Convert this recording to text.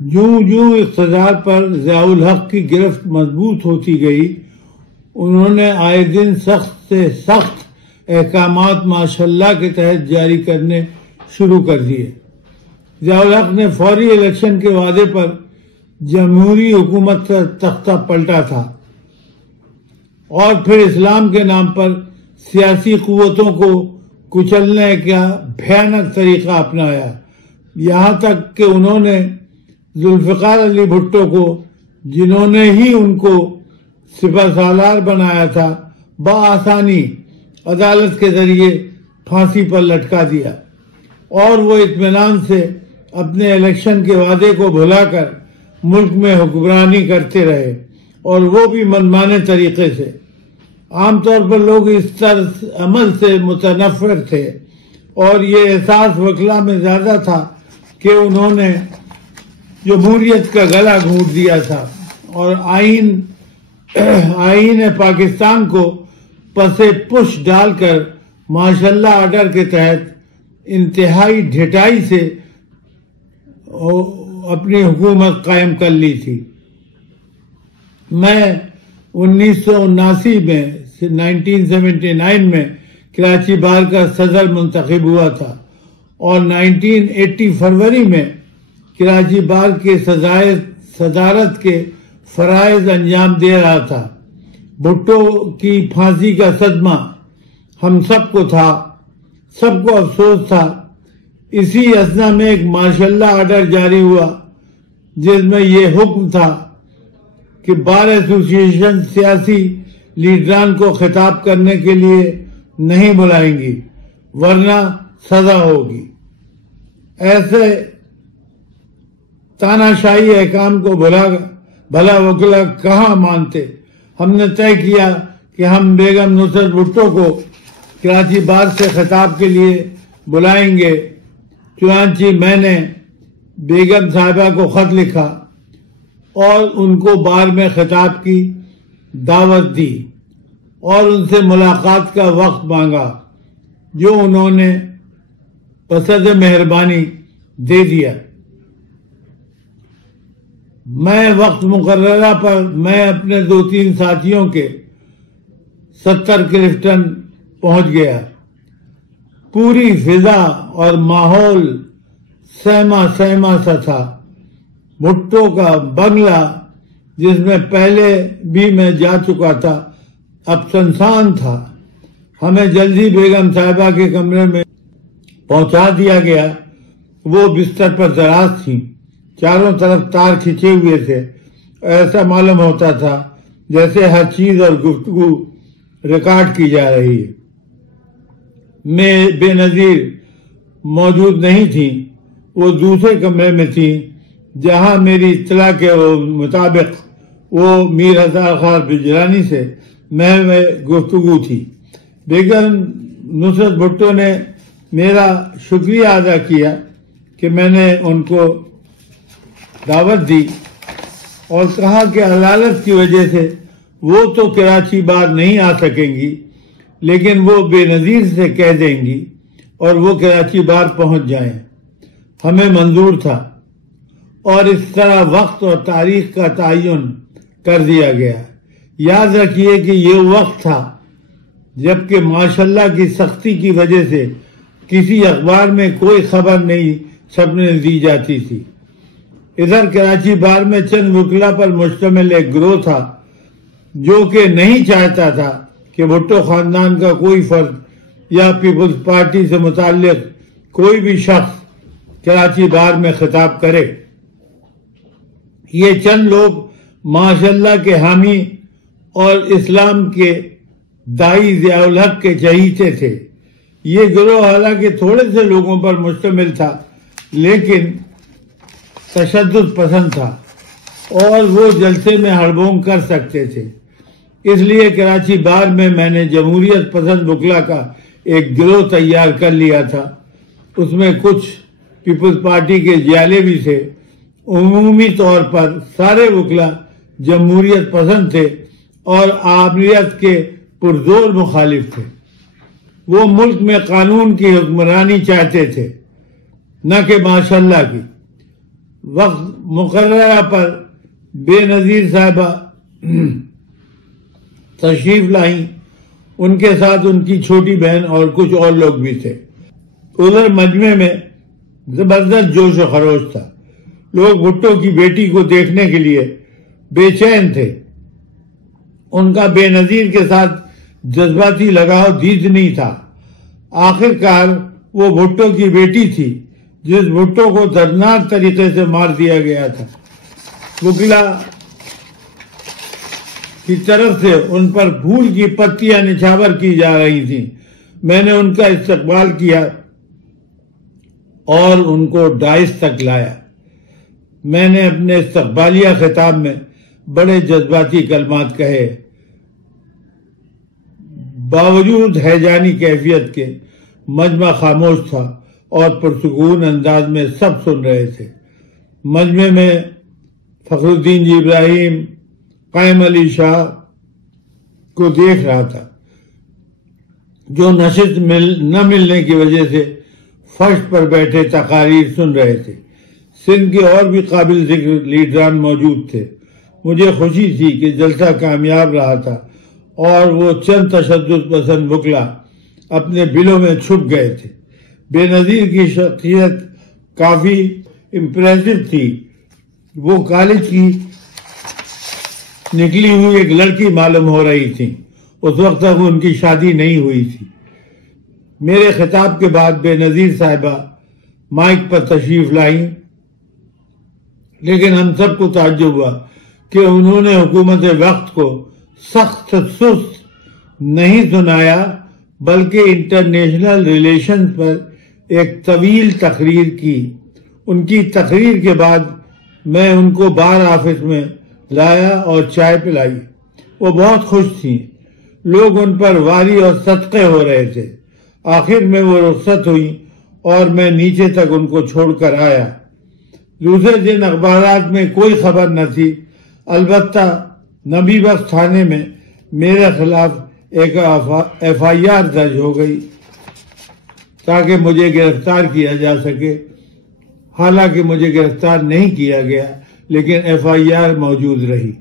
جوں جوں اقتدار پر ضیاء الحق کی گرفت مضبوط ہوتی گئی، انہوں نے آئے دن سخت سے سخت احکامات ماشاءاللہ کے تحت جاری کرنے شروع کر دیے۔ ضیاء الحق نے فوری الیکشن کے وعدے پر جمہوری حکومت کا تختہ پلٹا تھا اور پھر اسلام کے نام پر سیاسی قوتوں کو کچلنے کا بھیانک طریقہ اپنایا، یہاں تک کہ انہوں نے ذوالفقار علی بھٹو کو، جنہوں نے ہی ان کو سپہ سالار بنایا تھا، بآسانی عدالت کے ذریعے پھانسی پر لٹکا دیا، اور وہ اطمینان سے اپنے الیکشن کے وعدے کو بھلا کر ملک میں حکمرانی کرتے رہے، اور وہ بھی منمانے طریقے سے۔ عام طور پر لوگ اس طرز عمل سے متنفر تھے، اور یہ احساس وکلا میں زیادہ تھا کہ انہوں نے جمہوریت کا گلا گھونٹ دیا تھا اور آئین پاکستان کو پسے پش ڈال کر ماشاءاللہ آرڈر کے تحت انتہائی ڈھٹائی سے اپنی حکومت قائم کر لی تھی۔ میں 1979 میں 1979 میں کراچی بار کا صدر منتخب ہوا تھا اور 1980 فروری میں کراچی بار کے صدارت کے فرائض انجام دے رہا تھا۔ بھٹو کی پھانسی کا صدمہ ہم سب کو تھا، سب کو افسوس تھا۔ اسی اثنا میں ایک ماشاءاللہ آرڈر جاری ہوا جس میں یہ حکم تھا کہ بار ایسوسی ایشن سیاسی لیڈران کو خطاب کرنے کے لیے نہیں بلائیں گی ورنہ سزا ہوگی۔ ایسے تاناشاہی احکام کو بھلا وکلا کہاں مانتے۔ ہم نے طے کیا کہ ہم بیگم نصرت بھٹو کو کراچی بار سے خطاب کے لیے بلائیں گے۔ چنانچہ میں نے بیگم صاحبہ کو خط لکھا اور ان کو بار میں خطاب کی دعوت دی اور ان سے ملاقات کا وقت مانگا، جو انہوں نے بصدر مہربانی دے دیا۔ میں وقت مقررہ پر میں اپنے 2-3 ساتھیوں کے 70 کلفٹن پہنچ گیا۔ پوری فضا اور ماحول سہما سا تھا۔ بھٹو کا بنگلہ، جس میں پہلے بھی میں جا چکا تھا، اب سنسان تھا۔ ہمیں جلدی بیگم صاحبہ کے کمرے میں پہنچا دیا گیا۔ وہ بستر پر دراز تھیں، چاروں طرف تار کھینچے ہوئے تھے۔ ایسا معلوم ہوتا تھا جیسے ہر چیز اور گفتگو ریکارڈ کی جا رہی ہے۔ میں بے نظیر موجود نہیں تھیں، وہ دوسرے کمرے میں تھیں جہاں میری اطلاع کے مطابق وہ میر ہزار خان بجرانی سے میں گفتگو تھی۔ بیگم نصرت بھٹو نے میرا شکریہ ادا کیا کہ میں نے ان کو دعوت دی اور کہا کہ عدالت کی وجہ سے وہ تو کراچی بار نہیں آ سکیں گی، لیکن وہ بے نظیر سے کہہ دیں گی اور وہ کراچی بار پہنچ جائیں۔ ہمیں منظور تھا اور اس طرح وقت اور تاریخ کا تعین کر دیا گیا۔ یاد رکھیے کہ یہ وقت تھا جبکہ ماشاءاللہ کی سختی کی وجہ سے کسی اخبار میں کوئی خبر نہیں چھپنے دی جاتی تھی۔ ادھر کراچی بار میں چند وکلا پر مشتمل ایک گروہ تھا جو کہ نہیں چاہتا تھا کہ بھٹو خاندان کا کوئی فرد یا پیپلز پارٹی سے متعلق کوئی بھی شخص کراچی بار میں خطاب کرے۔ یہ چند لوگ ماشاءاللہ کے حامی اور اسلام کے داعی ضیاء الحق کے چہیتے تھے۔ یہ گروہ حالانکہ تھوڑے سے لوگوں پر مشتمل تھا لیکن تشدد پسند تھا اور وہ جلسے میں ہڑبونگ کر سکتے تھے۔ اس لیے کراچی بار میں نے جمہوریت پسند وکلا کا ایک گروہ تیار کر لیا تھا۔ اس میں کچھ پیپلز پارٹی کے جیالے بھی تھے۔ عمومی طور پر سارے وکلا جمہوریت پسند تھے اور آمریت کے پرزور مخالف تھے۔ وہ ملک میں قانون کی حکمرانی چاہتے تھے، نہ کہ ماشاءاللہ کی۔ مقررہ پر بے نظیر صاحبہ تشریف لائیں، ان کے ساتھ ان کی چھوٹی بہن اور کچھ اور لوگ بھی تھے۔ ادھر مجمع میں زبردست جوش و خروش تھا، لوگ بھٹو کی بیٹی کو دیکھنے کے لیے بے چین تھے۔ ان کا بے نظیر کے ساتھ جذباتی لگاؤ دید نہیں تھا۔ آخر کار وہ بھٹو کی بیٹی تھی جس بھٹو کو دردناک طریقے سے مار دیا گیا تھا۔ وکلا کی طرف سے ان پر پھول کی پتیاں نچھاور کی جا رہی تھیں۔ میں نے ان کا استقبال کیا اور ان کو ڈائس تک لایا۔ میں نے اپنے استقبالیہ خطاب میں بڑے جذباتی کلمات کہے۔ باوجود ہیجانی کیفیت کے مجمع خاموش تھا اور پرسکون انداز میں سب سن رہے تھے۔ مجمع میں فخر الدین جی ابراہیم قائم علی شاہ کو دیکھ رہا تھا، جو نشست نہ ملنے کی وجہ سے فرش پر بیٹھے تقاریر سن رہے تھے۔ سندھ کے اور بھی قابل ذکر لیڈران موجود تھے۔ مجھے خوشی تھی کہ جلسہ کامیاب رہا تھا اور وہ چند تشدد پسند وکلا اپنے بلوں میں چھپ گئے تھے۔ بے نظیر کی شخصیت کافی امپریسو تھی۔ وہ کالج کی نکلی ہوئی ایک لڑکی معلوم ہو رہی تھی۔ اس وقت تک ان کی شادی نہیں ہوئی تھی۔ میرے خطاب کے بعد بے نظیر صاحبہ مائک پر تشریف لائیں، لیکن ہم سب کو تعجب ہوا کہ انہوں نے حکومت وقت کو سخت سست نہیں سنایا، بلکہ انٹرنیشنل ریلیشنز پر ایک طویل تقریر کی۔ ان کی تقریر کے بعد میں ان کو بار آفس میں لایا اور چائے پلائی۔ وہ بہت خوش تھیں۔ لوگ ان پر واری اور صدقے ہو رہے تھے۔ آخر میں وہ رخصت ہوئی اور میں نیچے تک ان کو چھوڑ کر آیا۔ دوسرے دن اخبارات میں کوئی خبر نہ تھی، البتہ نبی بخش تھانے میں میرے خلاف ایک ایف آئی آر درج ہو گئی تاکہ مجھے گرفتار کیا جا سکے۔ حالانکہ مجھے گرفتار نہیں کیا گیا، لیکن ایف آئی آر موجود رہی۔